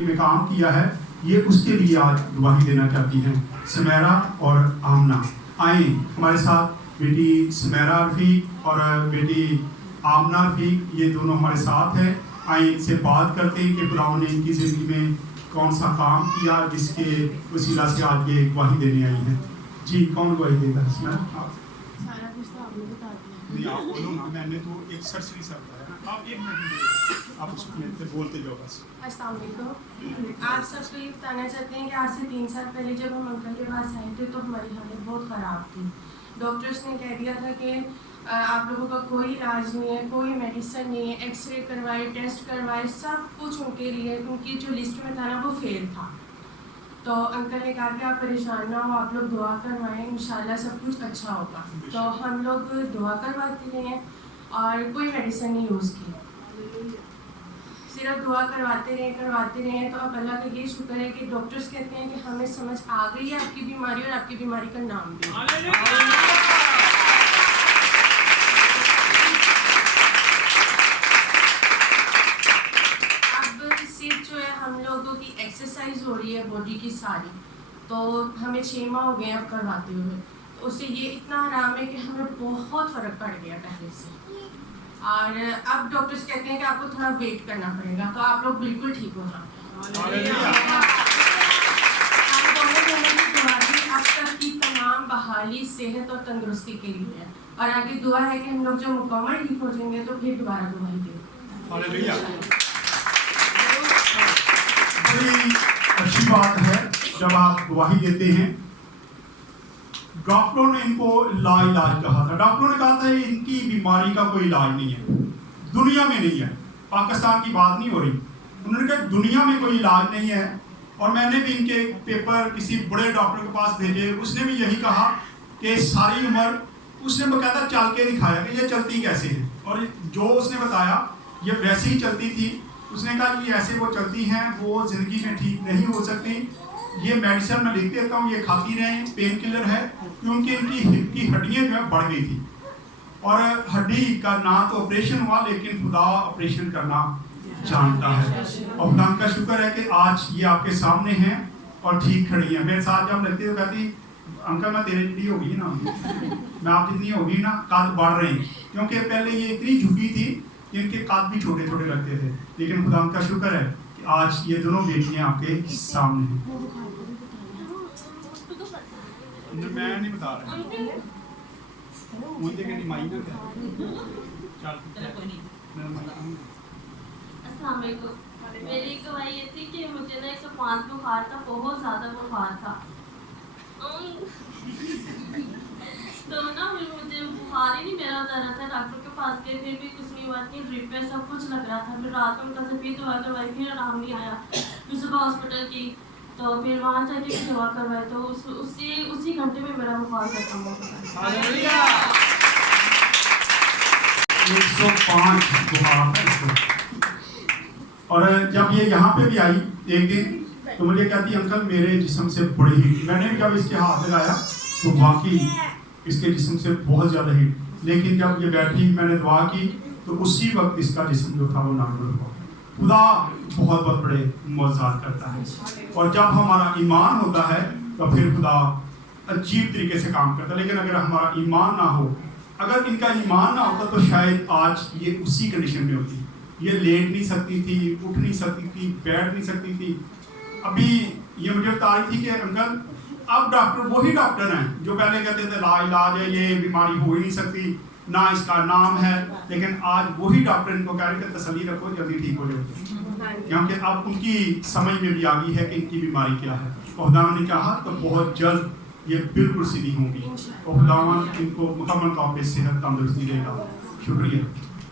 میں کام کیا ہے، یہ اس کے لیے آج گواہی دینا چاہتی ہیں سمیرہ اور آمنہ. آئیں ہمارے ساتھ بیٹی سمیرہ رفیق اور بیٹی آمنہ رفیق، یہ دونوں ہمارے ساتھ ہیں. آئیں ان سے بات کرتے ہیں کہ خدا نے ان کی زندگی میں کون سا کام کیا جس کے وسیلہ سے آج یہ گواہی دینے آئی ہیں. جی کون گواہی دے گا؟ سارا کچھ تو آپ نے بتا دیا. نہیں آپ بولو نا، میں نے تو ایک سرسری سر بتایا نا، آپ ایک منٹ آپ اس میں بولتے جاؤ بس. السلام علیکم. آپ سب کو یہ بتانا چاہتے ہیں کہ آج سے 3 سال پہلے جب ہم انکل کے پاس آئے تھے تو ہماری حالت بہت خراب تھی. ڈاکٹرس نے کہہ دیا تھا کہ آپ لوگوں کا کوئی علاج نہیں ہے، کوئی میڈیسن نہیں ہے. ایکس رے کروائے، ٹیسٹ کروائے، سب کچھ ان کے لیے ان کی جو لسٹ میں تھا نا وہ فیل تھا. تو انکل نے کہا کہ آپ پریشان نہ ہو، آپ لوگ دعا کروائیں، انشاءاللہ سب کچھ اچھا ہوگا. تو ہم لوگ دعا کرواتے رہے ہیں اور کوئی میڈیسن نہیں یوز کی، صرف دعا کرواتے رہے. تو اب اللہ کا یہ شکر ہے کہ ڈاکٹرز کہتے ہیں کہ ہمیں سمجھ آ گئی ہے آپ کی بیماری اور آپ کی بیماری کا نام بھی. اب صرف جو ہے ہم لوگوں کی ایکسرسائز ہو رہی ہے باڈی کی ساری، تو ہمیں 6 ماہ ہو گئے اب کرواتے ہوئے. اس سے یہ اتنا آرام ہے کہ ہمیں بہت فرق پڑ گیا پہلے سے. اور اب ڈاکٹرز کہتے ہیں کہ آپ کو تھوڑا ویٹ کرنا پڑے گا، تو آپ لوگ بالکل ٹھیک ہو جاتے ہیں. ہم دونوں کی دعا بھی اب تک کی تمام بحالی، صحت اور تندرستی کے لیے ہے، اور آگے دعا ہے کہ ہم لوگ جب مکمل ٹھیک ہو جائیں گے تو پھر دوبارہ گواہی دیں. بڑی اچھی بات ہے جب آپ گواہی دیتے ہیں. ڈاکٹروں نے ان کو لا علاج کہا تھا. ڈاکٹروں نے کہا تھا ان کی بیماری کا کوئی علاج نہیں ہے، دنیا میں نہیں ہے. پاکستان کی بات نہیں ہو رہی، انہوں نے کہا دنیا میں کوئی علاج نہیں ہے. اور میں نے بھی ان کے پیپر کسی بڑے ڈاکٹر کے پاس بھیجے، اس نے بھی یہی کہا کہ ساری عمر اس نے باقاعدہ چل کے دکھایا کہ یہ چلتی کیسے ہے، اور جو اس نے بتایا یہ ویسے ہی چلتی تھی. اس نے کہا کہ ایسے وہ چلتی ہیں، وہ زندگی میں ٹھیک نہیں ہو سکتی. یہ میڈیسن میں لکھ دیتا ہوں، یہ کھاتی رہیں، پین کلر ہے. کیونکہ ان کی ہپ کی ہڈیاں جو ہے بڑھ گئی تھی، اور ہڈی کا نہ تو آپریشن ہوا لیکن خدا آپریشن کرنا جانتا ہے. اور خدا کا شکر ہے کہ آج یہ آپ کے سامنے ہیں اور ٹھیک کھڑی ہیں. میرے ساتھ جب لگتی تو کہتی انکل میں تیرے جتنی ہوگی نا، میں آپ جتنی ہوگی نا، قد بڑھ رہے ہیں. کیونکہ پہلے یہ اتنی جھکی تھی کہ ان کے قد بھی چھوٹے چھوٹے لگتے تھے، لیکن خدا کا شکر ہے کہ آج یہ دونوں بیٹیاں آپ کے سامنے ہیں. میں نہیں بتا رہا السلام علیکم. میری گواہی یہ تھی کہ مجھے نا 105 بخار تھا، بہت زیادہ بخار تھا. تو نا مجھے بخار ہی نہیں میرا اتر رہا تھا. ڈاکٹر کے پاس گئے، پھر بھی کچھ نہیں ہوا، اتنی ڈرپ ہے، سب کچھ لگ رہا تھا. پھر رات میں ان کا پھر دعا کروائی، پھر آرام نہیں آیا. پھر صبح ہاسپٹل کی تو پھر وہاں جا کے دعا کروائے تو اسی گھنٹے میں میرا بخار ختم ہو گیا. 105 بخار ہے. اور جب یہ یہاں پہ بھی آئی ایک دن تو مجھے کہتی انکل میرے جسم سے بڑی ہیٹ. میں نے بھی جب اس کے ہاتھ لگایا تو واقعی اس کے جسم سے بہت زیادہ ہیٹ. لیکن جب یہ بیٹھی میں نے دعا کی تو اسی وقت اس کا جسم جو تھا وہ نارمل ہوا. خدا بہت بہت بڑے معجزات کرتا ہے، اور جب ہمارا ایمان ہوتا ہے تو پھر خدا عجیب طریقے سے کام کرتا ہے. لیکن اگر ہمارا ایمان نہ ہو، اگر ان کا ایمان نہ ہوتا تو شاید آج یہ اسی کنڈیشن میں ہوتی. یہ لیٹ نہیں سکتی تھی، اٹھ نہیں سکتی تھی، بیٹھ نہیں سکتی تھی. ابھی یہ مجھے بتا رہی تھی کہ انکل اب ڈاکٹر وہی ڈاکٹر ہیں جو پہلے کہتے تھے لا علاج ہے، یہ بیماری ہو ہی نہیں سکتی، نہ اس کا نام ہے. لیکن آج وہی ڈاکٹر ان کو کہہ رہے کہ تسلی رکھو، جلدی ٹھیک ہو جائے، کیونکہ اب ان کی سمجھ میں بھی آ گئی ہے کہ ان کی بیماری کیا ہے. اور خداوند نے کہا تو بہت جلد یہ بالکل سیدھی ہوں گی، اور خداوند ان کو مکمل طور پہ صحت تندرستی دے گا. شکریہ.